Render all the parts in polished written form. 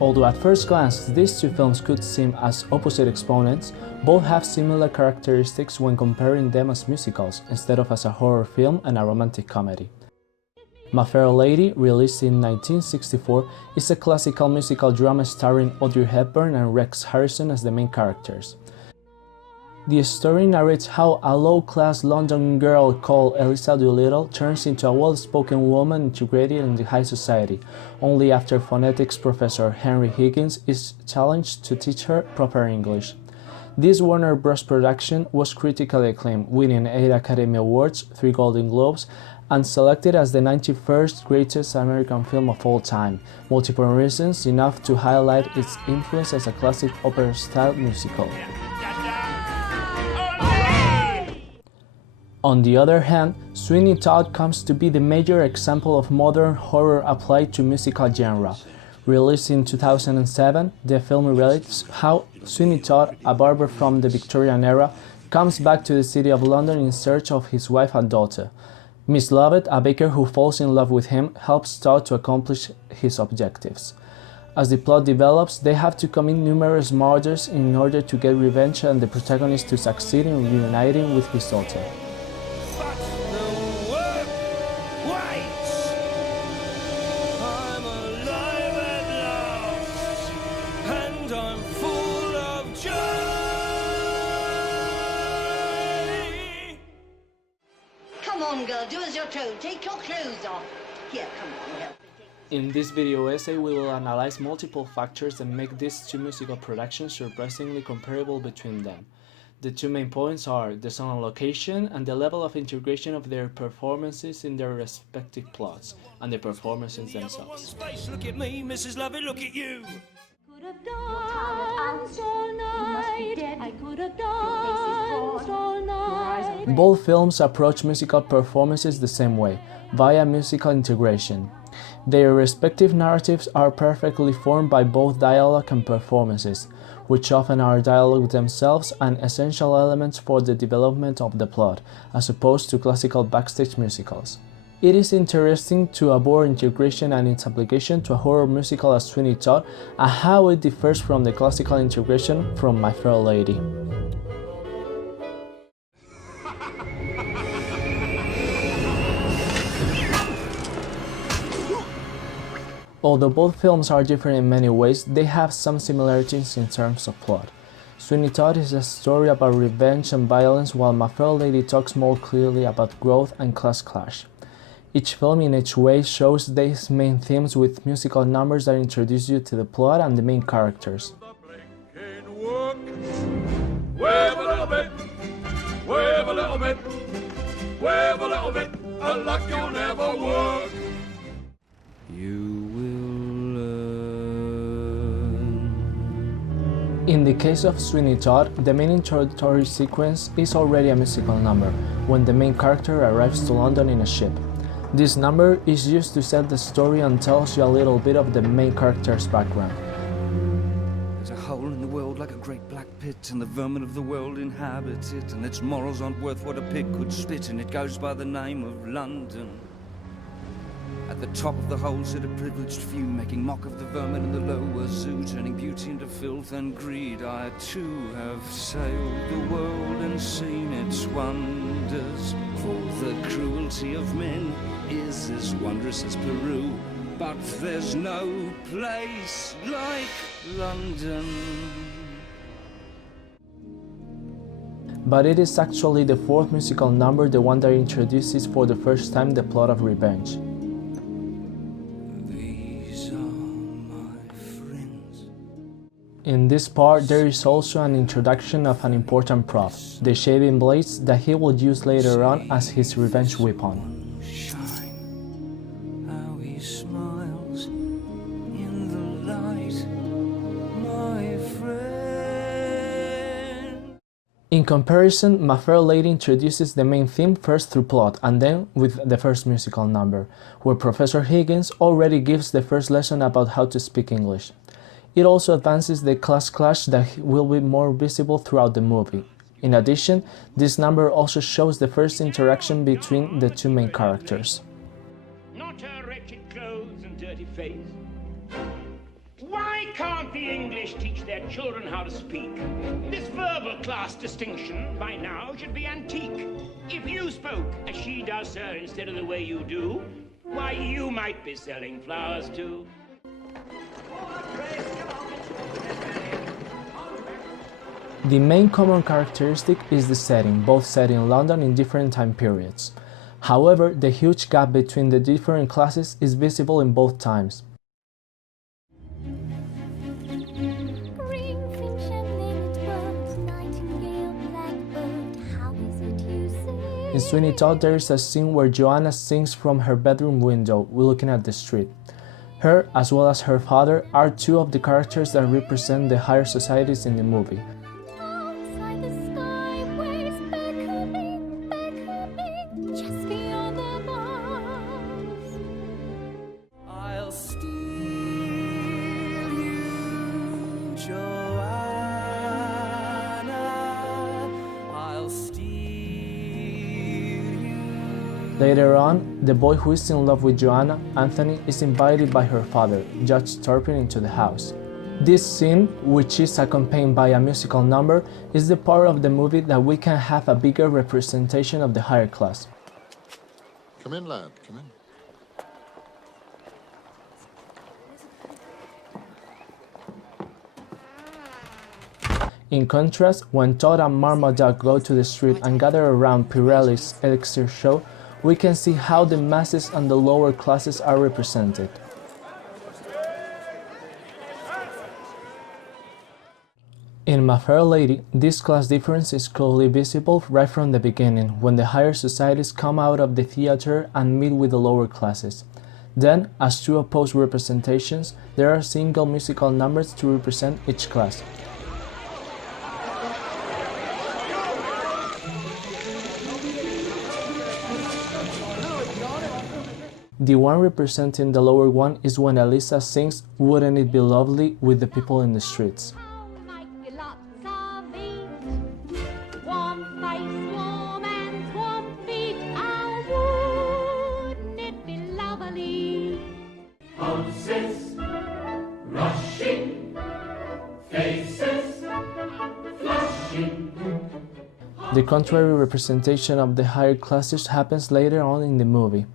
Although at first glance these two films could seem as opposite exponents, both have similar characteristics when comparing them as musicals instead of as a horror film and a romantic comedy. My Fair Lady, released in 1964, is a classical musical drama starring Audrey Hepburn and Rex Harrison as the main characters. The story narrates how a low-class London girl called Eliza Doolittle turns into a well-spoken woman integrated in the high society, only after phonetics professor Henry Higgins is challenged to teach her proper English. This Warner Bros. Production was critically acclaimed, winning 8 Academy Awards, 3 Golden Globes, and selected as the 91st greatest American film of all time, multiple reasons enough to highlight its influence as a classic opera-style musical. On the other hand, Sweeney Todd comes to be the major example of modern horror applied to musical genre. Released in 2007, the film relates how Sweeney Todd, a barber from the Victorian era, comes back to the city of London in search of his wife and daughter. Miss Lovett, a baker who falls in love with him, helps Todd to accomplish his objectives. As the plot develops, they have to commit numerous murders in order to get revenge and the protagonist to succeed in reuniting with his daughter. Come on, girl, do as you're told. Take your clothes off. Here, come on, girl. In this video essay, we will analyze multiple factors that make these two musical productions surprisingly comparable between them. The two main points are the song and location and the level of integration of their performances in their respective plots, and the performances themselves. Look at me, Mrs. Lovett, look at you. Could have danced all night. I could have danced all night. Both films approach musical performances the same way, via musical integration. Their respective narratives are perfectly formed by both dialogue and performances, which often are dialogue themselves and essential elements for the development of the plot, as opposed to classical backstage musicals. It is interesting to observe integration and its application to a horror musical as Sweeney Todd, and how it differs from the classical integration from My Fair Lady. Although both films are different in many ways, they have some similarities in terms of plot. Sweeney Todd is a story about revenge and violence, while My Fair Lady talks more clearly about growth and class clash. Each film in each way shows these main themes with musical numbers that introduce you to the plot and the main characters. Wave a little bit, wave a little bit, wave a little bit, a luck you'll never work. You will learn. In the case of Sweeney Todd, the main introductory sequence is already a musical number, when the main character arrives to London in a ship. This number is used to set the story and tells you a little bit of the main character's background. There's a hole in the world like a great black pit, and the vermin of the world inhabit it, and its morals aren't worth what a pig could spit, and it goes by the name of London. At the top of the hole sit a privileged few, making mock of the vermin in the lower zoo, turning beauty into filth and greed. I too have sailed the world and seen its wonders, for the cruelty of men is as wondrous as Peru, but there's no place like London. But it is actually the fourth musical number, the one that introduces for the first time the plot of revenge. These are my friends. In this part, there is also an introduction of an important prop, the shaving blades that he will use later on as his revenge weapon. In comparison, My Fair Lady introduces the main theme first through plot and then with the first musical number, where Professor Higgins already gives the first lesson about how to speak English. It also advances the class clash that will be more visible throughout the movie. In addition, this number also shows the first interaction between the two main characters. Not her wretched clothes and dirty face, Why can't the English teach their children how to speak? This verbal class distinction, by now, should be antique. If you spoke as she does, sir, instead of the way you do, why, you might be selling flowers, too. The main common characteristic is the setting, both set in London in different time periods. However, the huge gap between the different classes is visible in both times. In Sweeney Todd, there is a scene where Joanna sings from her bedroom window, looking at the street. Her, as well as her father, are two of the characters that represent the higher societies in the movie. I'll steal you, Joanna. I'll steal you. Later on, the boy who is in love with Joanna, Anthony, is invited by her father, Judge Turpin, into the house. This scene, which is accompanied by a musical number, is the part of the movie that we can have a bigger representation of the higher class. Come in, lad, come in. In contrast, when Todd and Marmaduke go to the street and gather around Pirelli's Elixir show, we can see how the masses and the lower classes are represented. In My Fair Lady, this class difference is clearly visible right from the beginning, when the higher societies come out of the theater and meet with the lower classes. Then, as two opposed representations, there are single musical numbers to represent each class. The one representing the lower one is when Elisa sings "Wouldn't It Be Lovely" with the people in the streets. Houses, rushing, faces, flushing. The contrary representation of the higher classes happens later on in the movie.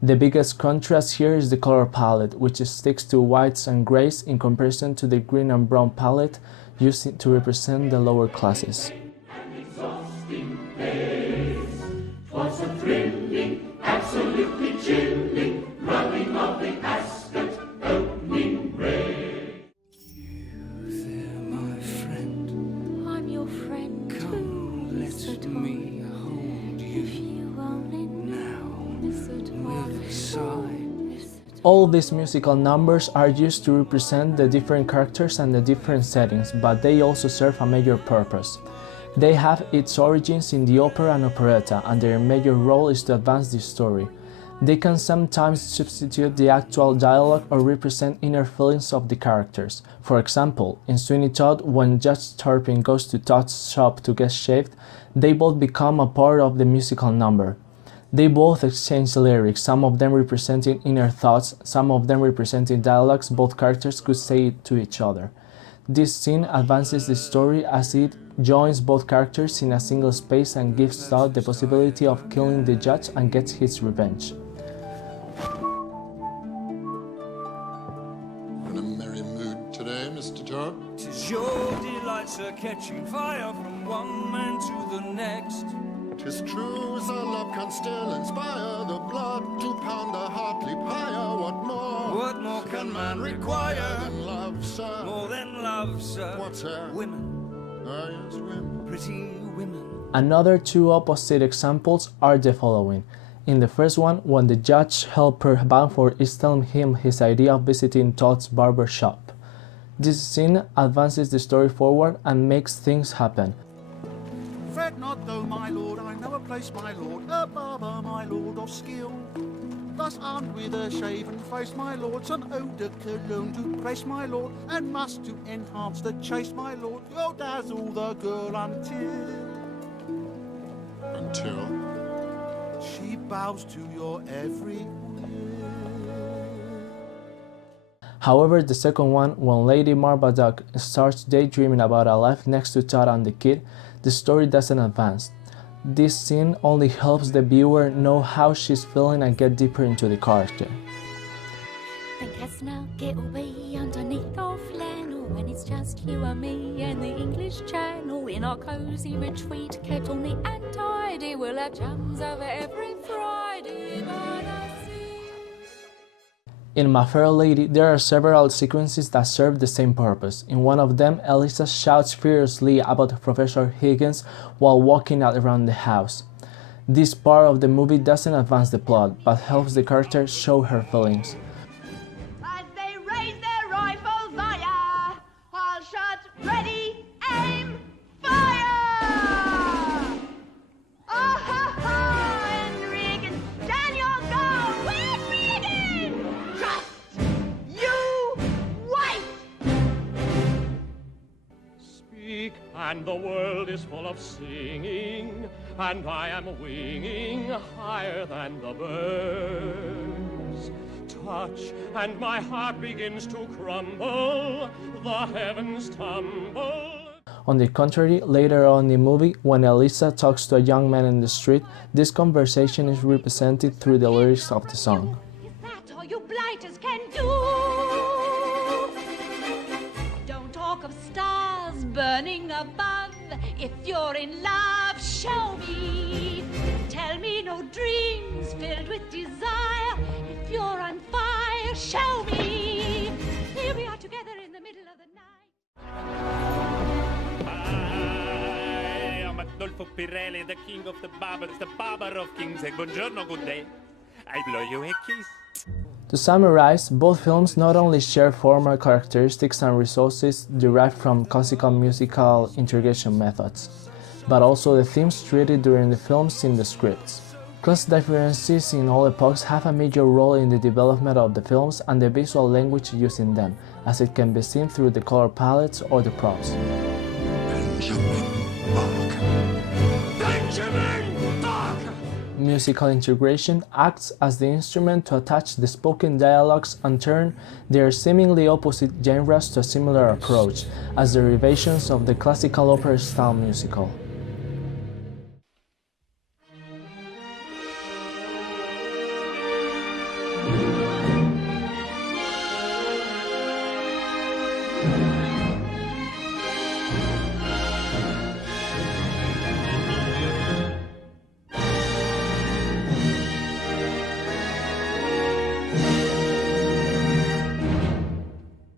The biggest contrast here is the color palette, which sticks to whites and grays in comparison to the green and brown palette used to represent the lower classes. An exhausting pace, 'twas a thrilling, absolutely chilling, rubbing of the ascot, opening ray. You there, my friend. I'm your friend Come, too, let Mr. me hold you. If you only Now, Mr. with a sigh. All these musical numbers are used to represent the different characters and the different settings, but they also serve a major purpose. They have its origins in the opera and operetta, and their major role is to advance the story. They can sometimes substitute the actual dialogue or represent inner feelings of the characters. For example, in Sweeney Todd, when Judge Turpin goes to Todd's shop to get shaved, they both become a part of the musical number. They both exchange lyrics, some of them representing inner thoughts, some of them representing dialogues both characters could say to each other. This scene advances the story as it joins both characters in a single space and gives Todd the possibility of killing the judge and gets his revenge. In a merry mood today, Mr. Todd? 'Tis your delights are catching fire from one man to the next. 'Tis true, Sir Love can still inspire the blood to pound the heart leap higher. What more? What more can man require? Than love, sir. More than love, sir. What's that? Women, Ah, yes, women. pretty women. Another two opposite examples are the following. In the first one, when the judge helper Bamford is telling him his idea of visiting Todd's barber shop. This scene advances the story forward and makes things happen. Fret not though, my lord, I know a place, my lord, a barber, my lord, of skill. Thus armed with a shaven face, my lord, some eau de cologne to press, my lord, and must to enhance the chase, my lord, you'll dazzle the girl until she bows to your every will. However, the second one, when Lady Marmaduke starts daydreaming about a life next to Todd and the kid, the story doesn't advance. This scene only helps the viewer know how she's feeling and get deeper into the character. Think a snug it'll be underneath our flannel when it's just you and me and the English Channel in our cosy retreat, kept all neat and tidy. We'll have chums over every Friday, but I see. In My Fair Lady, there are several sequences that serve the same purpose. In one of them, Elisa shouts furiously about Professor Higgins while walking around the house. This part of the movie doesn't advance the plot, but helps the character show her feelings. As they raise their rifles, I'll shot, ready, aim, fire! Oh, ha, ha! And Regan, Daniel, go! Where's Regan? Just you wait! Speak, and the world is full of singing, and I am winging higher than the birds. Touch, and my heart begins to crumble, the heavens tumble. On the contrary, later on in the movie, when Elisa talks to a young man in the street, this conversation is represented through the lyrics of the song. Is that all you blighters can do? Don't talk of stars burning above. If you're in love, show me. Tell me no dreams filled with desire. If you're on fire, show me. Here we are together in the middle of the night. I am Adolfo Pirelli, the king of the barbers, the barber of kings. Buongiorno, good day. I blow you a kiss. To summarize, both films not only share formal characteristics and resources derived from classical musical integration methods, but also the themes treated during the films in the scripts. Class differences in all epochs have a major role in the development of the films and the visual language used in them, as it can be seen through the color palettes or the props. Musical integration acts as the instrument to attach the spoken dialogues and turn their seemingly opposite genres to a similar approach, as derivations of the classical opera-style musical.